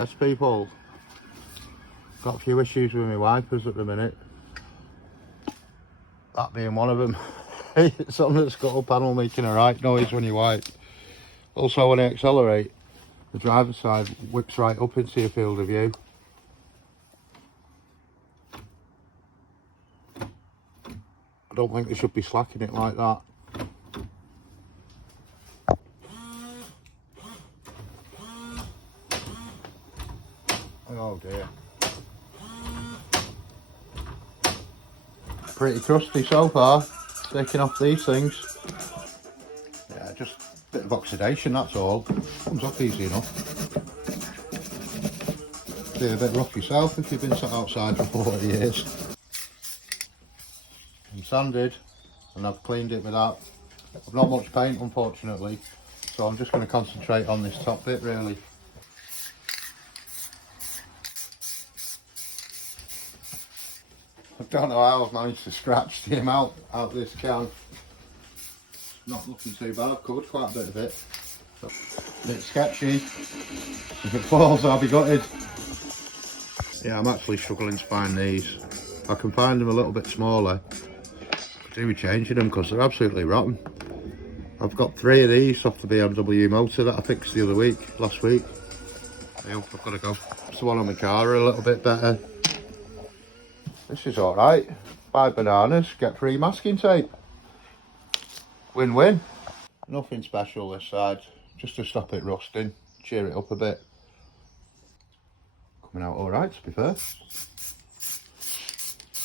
Yes, people, got a few issues with my wipers at the minute. That being one of them. It's on the scuttle panel making a right noise when you wipe. Also, when I accelerate, the driver's side whips right up into your field of view. I don't think they should be slacking it like that. Oh dear. Pretty crusty so far, taking off these things. Yeah, just a bit of oxidation, that's all. Comes off easy enough. Be a bit rough yourself if you've been sat outside for 40 years. I'm sanded and I've cleaned it with that. I've not much paint unfortunately, so I'm just going to concentrate on this top bit really. I don't know how I've managed to scratch the amount out of this can. Not looking too bad, I've covered quite a bit of it. A bit sketchy. If it falls I'll be gutted. Yeah, I'm actually struggling to find these. I can find them a little bit smaller. Could do with changing them because they're absolutely rotten. I've got 3 of these off the BMW motor that I fixed the other week, last week. I've got to go. So one on my car are a little bit better. This is alright. 5 bananas, get free masking tape. Win-win. Nothing special this side, just to stop it rusting, cheer it up a bit. Coming out alright to be fair.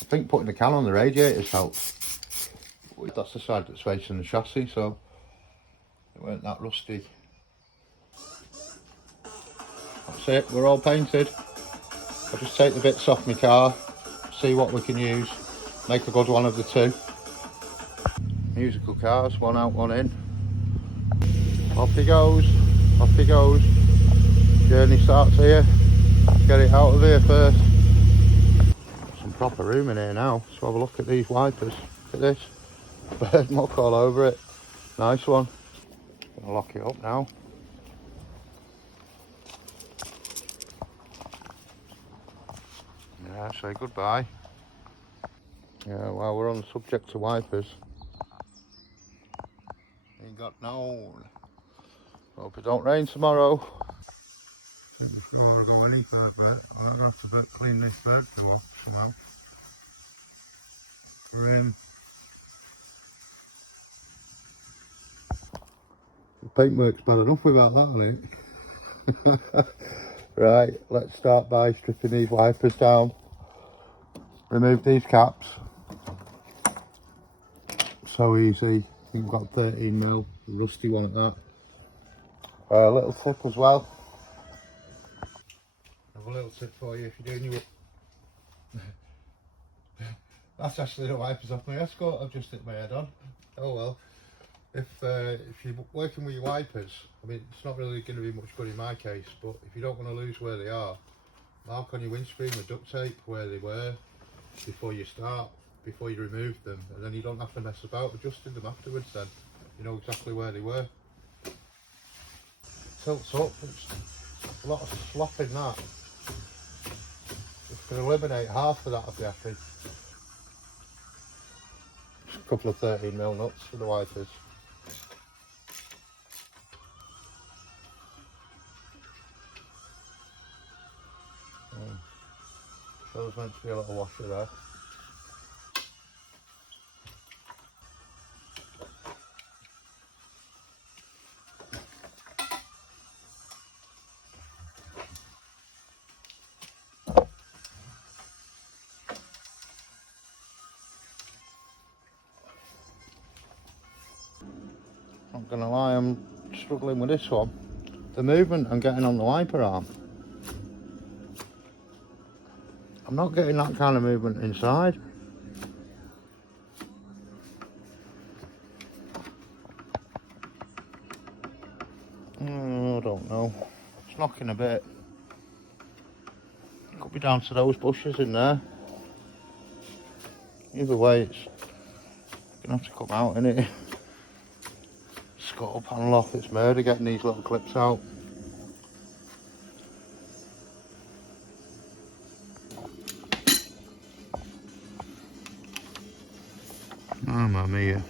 I think putting the can on the radiators helps. That's the side that's facing the chassis, so it weren't that rusty. That's it, we're all painted. I'll just take the bits off my car, see what we can use, make a good one of the two. Musical cars, one out, one in. Off he goes, off he goes. Journey starts here. Get it out of here first. Some proper room in here now, so have a look at these wipers. Look at this. Bird muck all over it. Nice one. Gonna lock it up now. Yeah, say goodbye. Yeah, while we're on the subject of wipers, ain't got no. Hope it don't rain tomorrow. Before we go any further, I'll have to clean this bird poo off somehow. The paintwork's bad enough without that on it. Right, let's start by stripping these wipers down. Remove these caps. So easy. I think we've got 13mm, rusty one at that. A little tip as well. I have a little tip for you if you're doing your... That's actually the wipers off my escort I've just hit my head on. Oh well. If you're working with your wipers, I mean it's not really going to be much good in my case, but if you don't want to lose where they are, mark on your windscreen with duct tape where they were before you start, before you remove them, and then you don't have to mess about adjusting them afterwards. Then you know exactly where they were. Tilts up, it's a lot of slop in that. If we can eliminate half of that I'd be happy. Just a couple of 13mm nuts for the wipers. So there's meant to be a little washer there. Not gonna lie, I'm struggling with this one. The movement I'm getting on the wiper arm, I'm not getting that kind of movement inside. I don't know. It's knocking a bit. Could be down to those bushes in there. Either way, it's gonna have to come out, innit? Scuttle panel off, it's murder getting these little clips out. Mamma mia.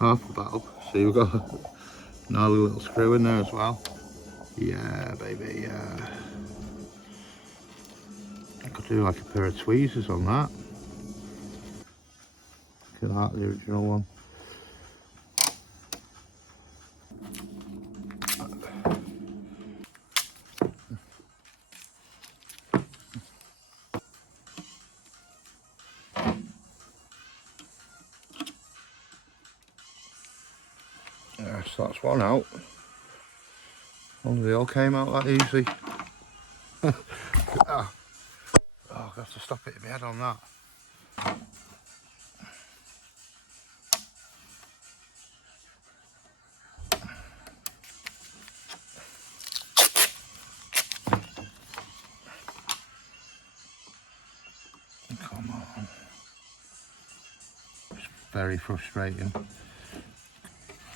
Half a valve. So you've got a gnarly little screw in there as well. Yeah, baby, yeah. I could do like a pair of tweezers on that. Look at that, the original one. Yes, that's one out. Only they all came out that easy. Oh, I have to stop hitting my head on that. Come on. It's very frustrating.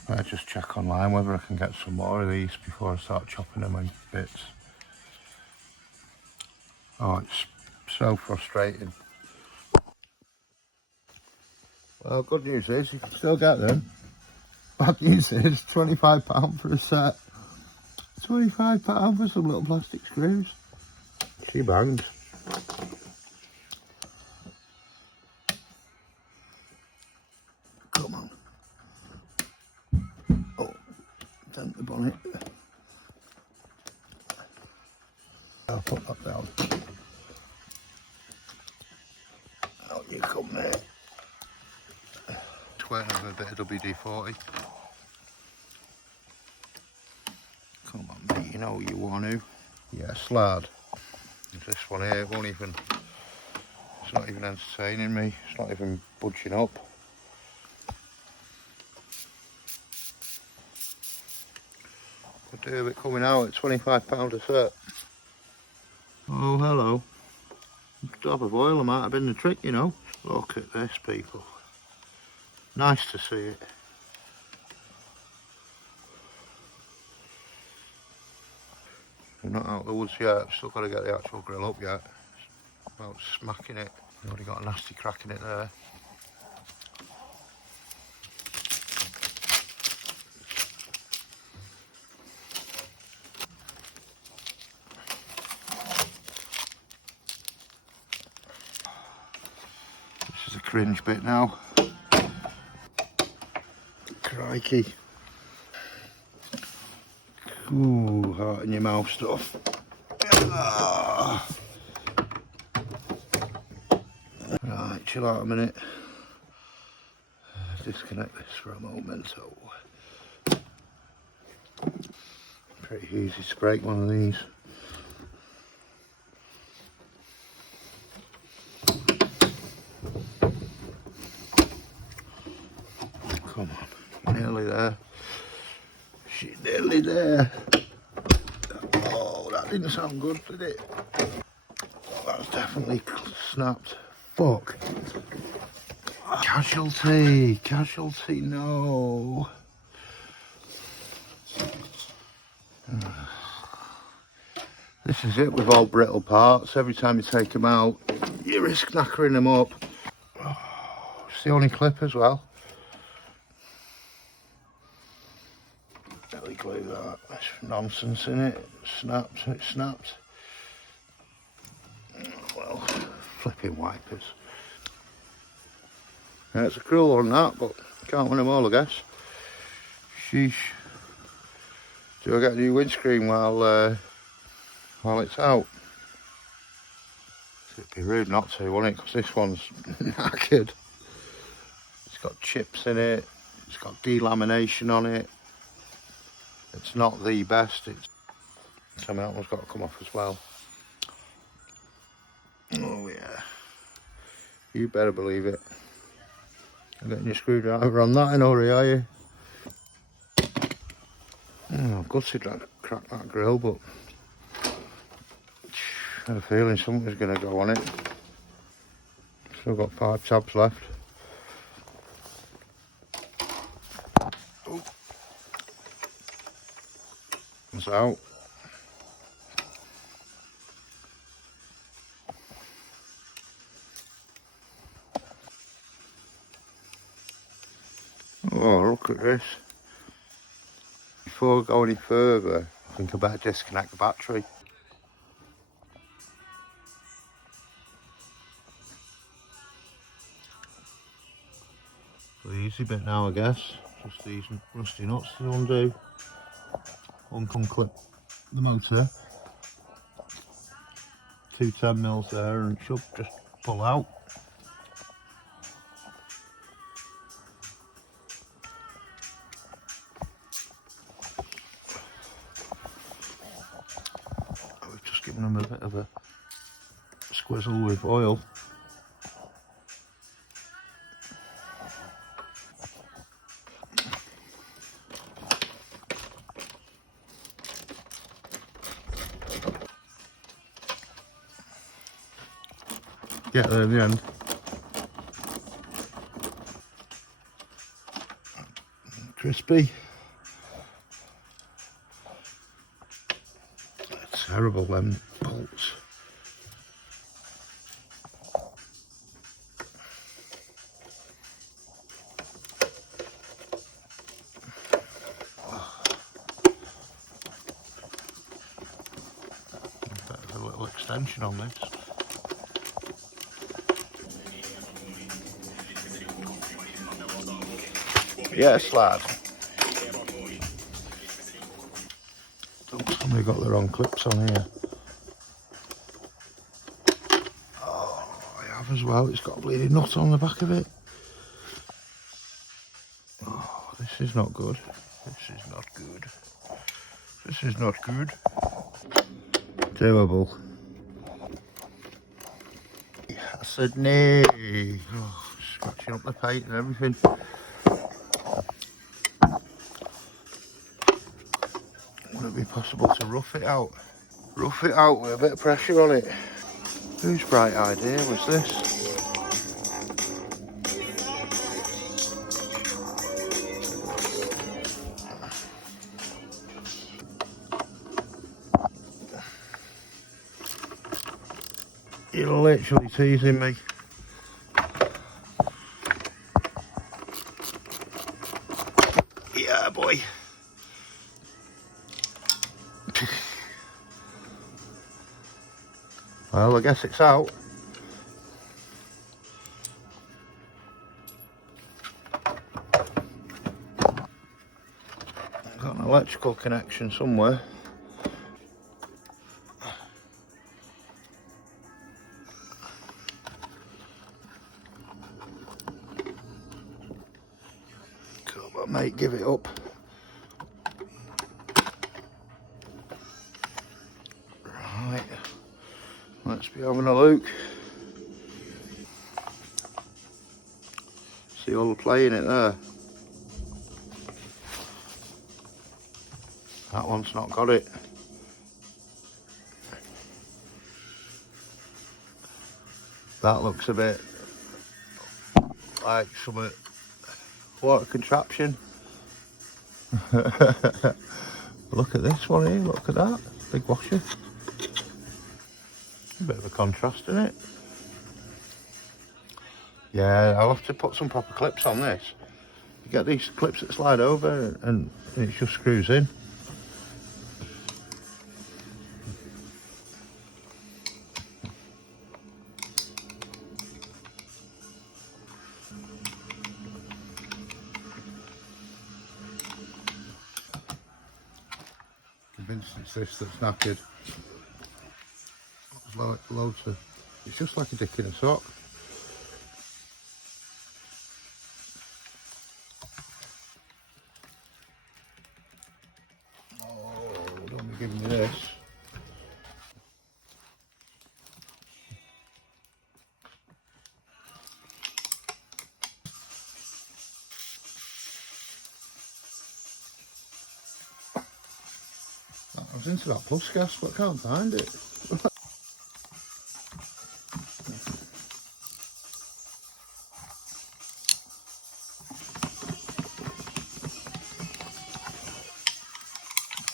I'll just check online whether I can get some more of these before I start chopping them in bits. Oh, it's so frustrating. Well, good news is you can still get them. Bad news is £25 for a set. £25 for some little plastic screws. She bangs. Come on. Oh, dent the bonnet. I'll put that down. Out you come, mate. Just waiting on a bit of WD-40. Come on, mate, you know you want to. Yes, lad. This one here won't even, it's not even entertaining me. It's not even budging up. Could do with it coming out at £25 a set. Oh, hello. Drop of oil might have been the trick, you know. Look at this, people. Nice to see it. We're not out of the woods yet. I've still got to get the actual grill up yet. It's about smacking it. I've already got a nasty crack in it there. This is a cringe bit now. Crikey. Ooh, heart in your mouth stuff. Ah. Right, chill out a minute. Disconnect this for a moment. Pretty easy to break one of these. Come on, nearly there. She's nearly there. Oh, that didn't sound good, did it? Oh, that's definitely snapped. Fuck. Casualty, casualty, no. This is it with all brittle parts. Every time you take them out, you risk knackering them up. Oh, it's the only clip as well. Belly glue that. There's nonsense in it. It snapped, it snapped. Well, flipping wipers. Yeah, it's a cruel one that, but can't win them all, I guess. Sheesh. Do I get a new windscreen while it's out? It'd be rude not to, wouldn't it? Because this one's knackered. It's got chips in it. It's got delamination on it. It's not the best. It's some of that one's got to come off as well. Oh yeah. You better believe it. You're getting your screwdriver on that in a hurry, are you? Oh, I'm gutted to crack that grill, but I had a feeling something was going to go on it. Still got 5 tabs left. Oh. It's out. Oh, look at this. Before I go any further, I think I better disconnect the battery. The easy bit now, I guess. Just these rusty nuts to undo. Unclip the motor. 2 10mm there, and it should just pull out. We've just given them a bit of a squizzle with oil. Get there in the end. Crispy. Terrible, them bolts. A little extension on this. Yes, lad. Don't tell me I got the wrong clips on here. Oh, I have as well. It's got a bleeding nut on the back of it. Oh, this is not good. This is not good. This is not good. Doable. I said no. Oh, scratching up the paint and everything. Would it be possible to rough it out? Rough it out with a bit of pressure on it. Whose bright idea was this? You're literally teasing me. Yeah, boy. Well, I guess it's out. Got an electrical connection somewhere. Come on, mate, give it up. Right, let's be having a look. See all the play in it there. That one's not got it. That looks a bit like some water contraption. Look at this one here, look at that. Big washer. A bit of a contrast in it. Yeah, I'll have to put some proper clips on this. You get these clips that slide over and it just screws in. Convinced it's this that's knackered. Loads of, it's just like a dick in a sock. Oh, don't be giving me this. I was into that plus gas, but I can't find it.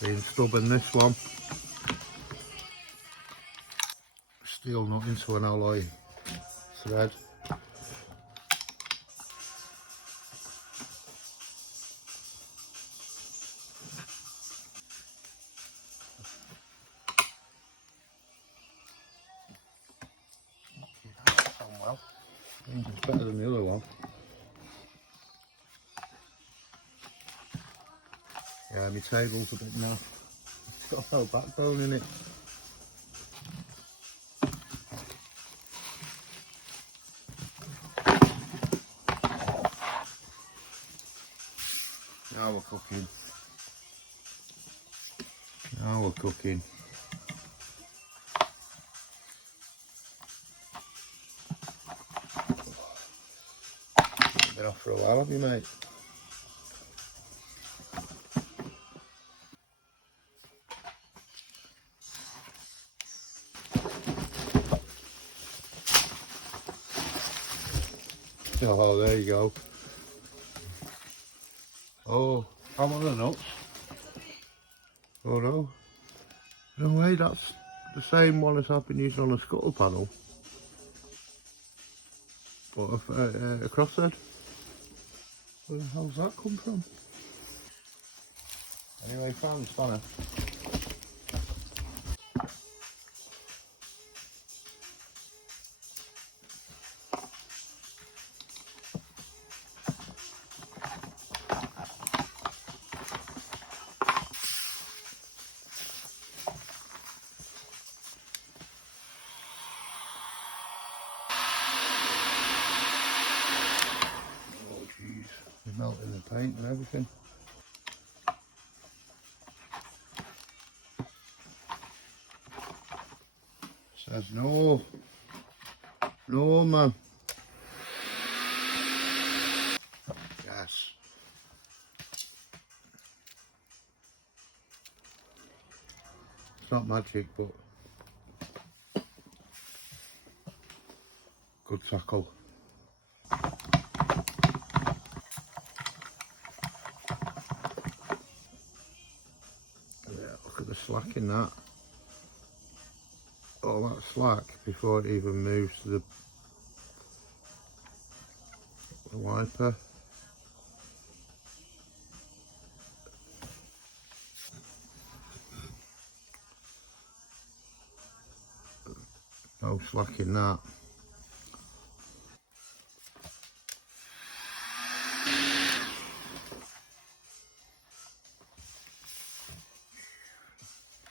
Being stubborn, this one. Steel nut into an alloy thread. better than the other one. Yeah, my table's a bit now. It's got no backbone in it. Now we're cooking. Now we're cooking. You've been off for a while, have you, mate? Oh, there you go. Oh, I'm on the nuts. Oh no. No way, that's the same one as I've been using on the scuttle panel. But a crosshead. Where the hell's that come from? Anyway, found the spanner. Melting the paint and everything. Says no. No, man. Yes. It's not magic, but good tackle. Look at the slack in that. All that slack before it even moves to the wiper. No slack in that.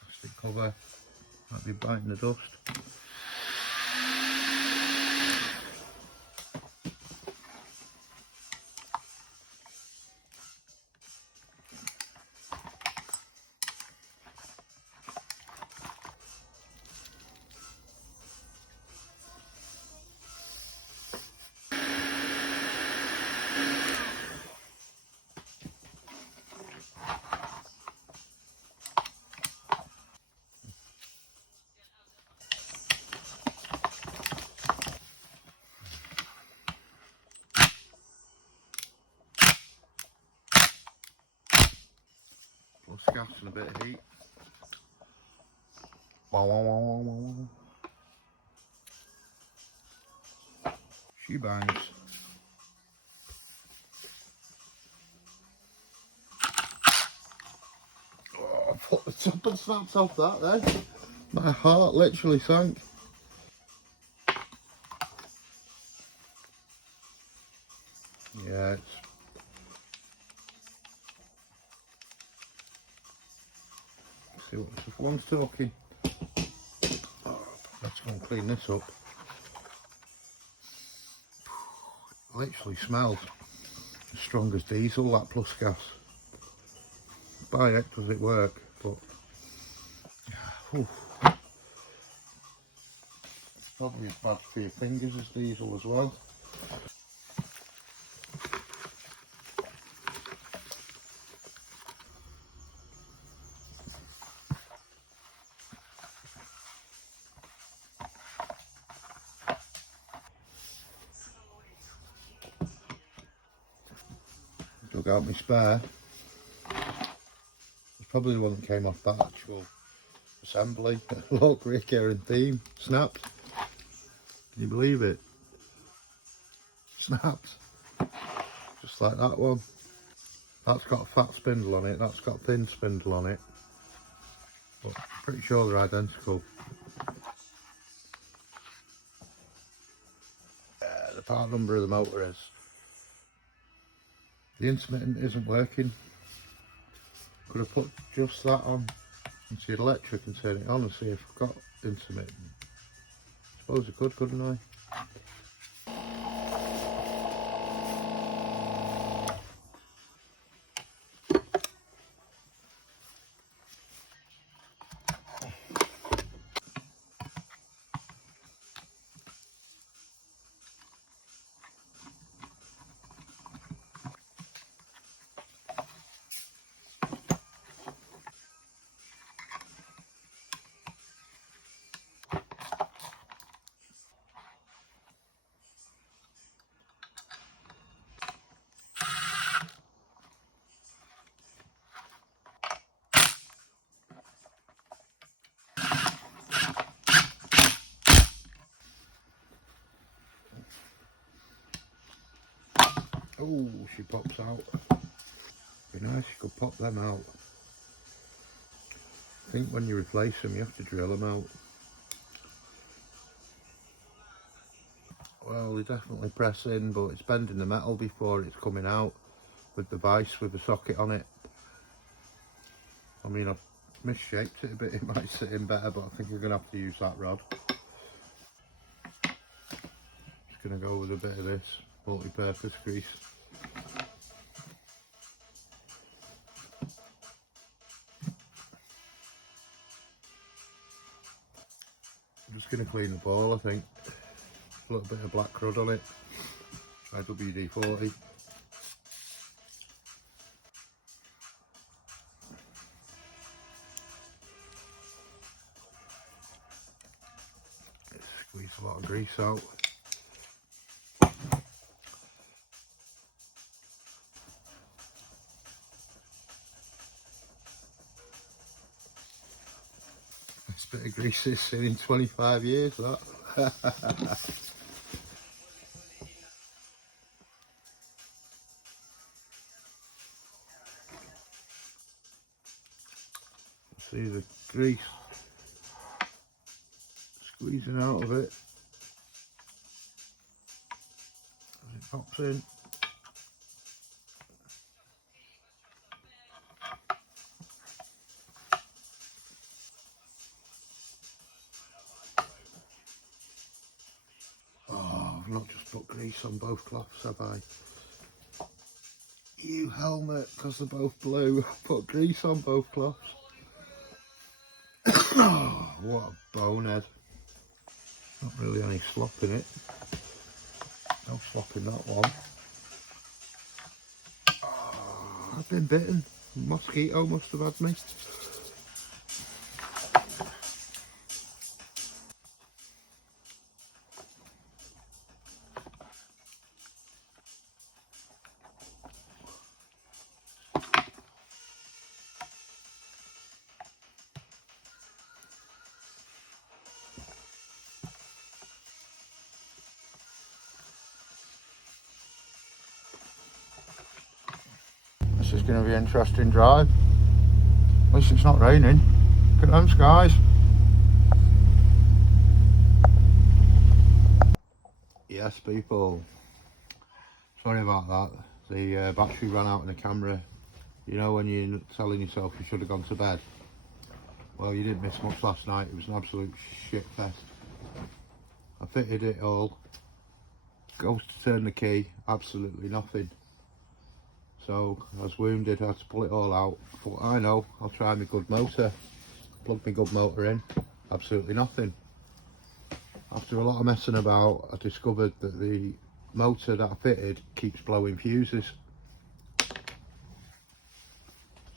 Plastic cover. Might be biting the dust. Plus gas and a bit of heat. Wow, wow, wow, wow, wow, wow. She bangs. Oh, I put the top and snaps off that then. My heart literally sank. Yeah, it's... See what if one's talking. Oh, let's go and clean this up. Literally smells as strong as diesel, that plus gas. By heck does it work, but it's probably as bad for your fingers as diesel as well. Dug out my spare. It's probably the one that came off that actual assembly. Look, rear gear and theme. Snaps. Can you believe it? Snaps. Just like that one. That's got a fat spindle on it, that's got a thin spindle on it. But I'm pretty sure they're identical. part number of the motor is. The intermittent isn't working. Could have put just that on into the electric and turn it on and see if I've got intermittent. Suppose I could, couldn't I? Oh, she pops out. Be nice, you could pop them out. I think when you replace them, you have to drill them out. Well, they definitely press in, but it's bending the metal before it's coming out with the vise with the socket on it. I mean, I've misshaped it a bit, it might sit in better, but I think we're going to have to use that rod. Just going to go with a bit of this multi-purpose grease. I'm just going to clean the ball, I think. A little bit of black crud on it. Try WD-40. Squeeze a lot of grease out. This bit of grease is seen in 25 years, that. See the grease squeezing out of it as it pops in. Oh, I've not just put grease on both cloths, have I? You helmet, because they're both blue. I put grease on both cloths. Oh, what a bonehead. Not really any slop in it. No slop in that one. Oh, I've been bitten. A mosquito must have had me. This is going to be an interesting drive. At least it's not raining. Look at them skies. Yes, people. Sorry about that. The battery ran out in the camera. You know when you're telling yourself you should have gone to bed? Well, you didn't miss much last night. It was an absolute shit fest. I fitted it all. Goes to turn the key. Absolutely nothing. So I was wounded, I had to pull it all out. I thought, I know, I'll try my good motor. Plugged my good motor in, absolutely nothing. After a lot of messing about, I discovered that the motor that I fitted keeps blowing fuses.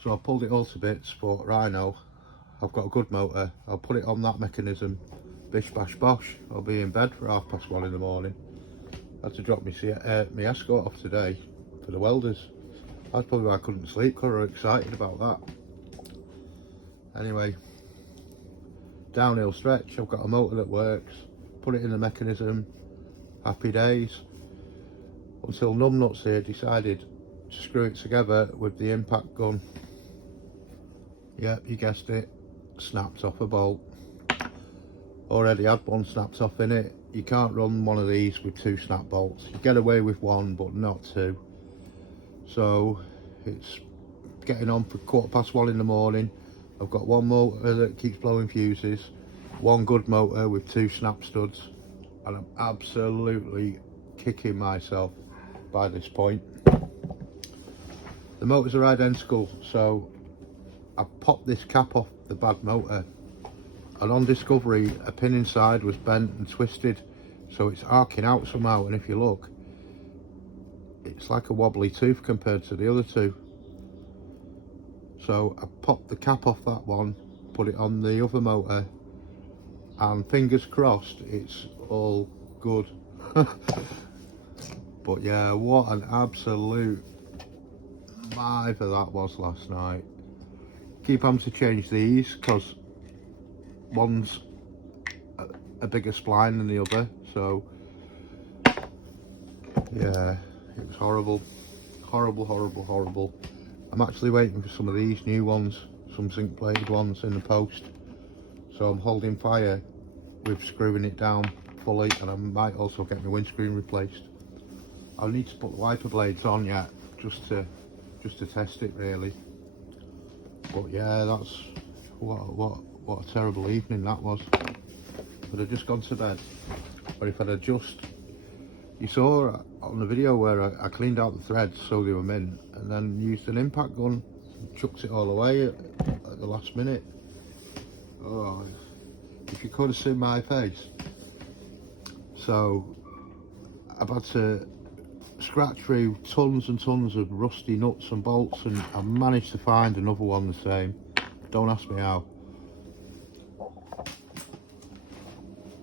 So I pulled it all to bits, thought, right, now, I've got a good motor, I'll put it on that mechanism, bish bash bosh, I'll be in bed for 1:30 in the morning. I had to drop my escort off today for the welders. That's probably why I couldn't sleep, because I was excited about that. Anyway, downhill stretch, I've got a motor that works, put it in the mechanism, happy days. Until numbnuts here decided to screw it together with the impact gun. Yep, you guessed it, snapped off a bolt. Already had one snapped off in it, you can't run one of these with 2 snap bolts. You get away with 1 but not 2. So it's getting on for 1:15 in the morning. I've got 1 motor that keeps blowing fuses, 1 good motor with 2 snap studs, and I'm absolutely kicking myself by this point. The motors are identical, so I popped this cap off the bad motor, and on discovery a pin inside was bent and twisted, so it's arcing out somehow, and if you look, it's like a wobbly tooth compared to the other 2. So I popped the cap off that one, put it on the other motor, and fingers crossed it's all good. But yeah, what an absolute miver that was last night. Keep having to change these because one's a bigger spline than the other, so yeah, it was horrible. Horrible. I'm actually waiting for some of these new ones, some zinc plated ones in the post, so I'm holding fire with screwing it down fully, and I might also get my windscreen replaced. I'll need to put the wiper blades on yet, just to test it really. But yeah, that's what a terrible evening that was. I'd have just gone to bed, but if I'd have just, you saw on the video where I cleaned out the threads so they were mint, and then used an impact gun and chucked it all away at the last minute. Oh, if you could have seen my face. So I've had to scratch through tons and tons of rusty nuts and bolts, and I managed to find another one the same. Don't ask me how.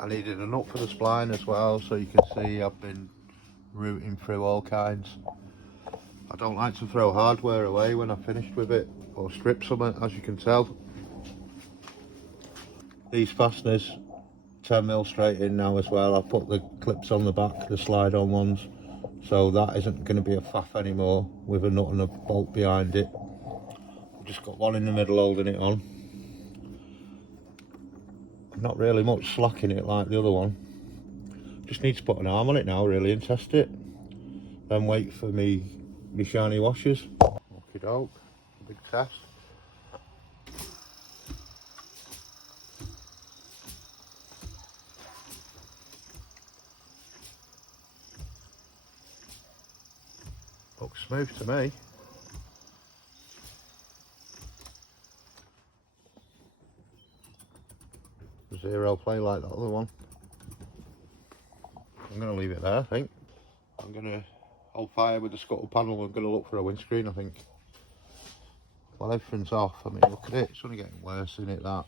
I needed a nut for the spline as well, so you can see I've been rooting through all kinds. I don't like to throw hardware away when I've finished with it, or strip something, as you can tell. These fasteners 10mm straight in now as well. I've put the clips on the back, the slide on ones, so that isn't going to be a faff anymore with a nut and a bolt behind it. I've just got one in the middle holding it on. Not really much slack in it like the other one. Just need to put an arm on it now really and test it. Then wait for me shiny washers. Okie doke, big test. Looks smooth to me. Zero play like that other one. I'm going to leave it there, I think. I'm going to hold fire with the scuttle panel. I'm going to look for a windscreen, I think. Well, everything's off. I mean, look at it. It's only getting worse, isn't it, that?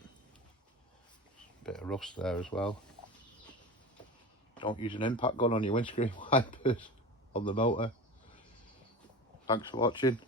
Bit of rust there as well. Don't use an impact gun on your windscreen wipers on the motor. Thanks for watching.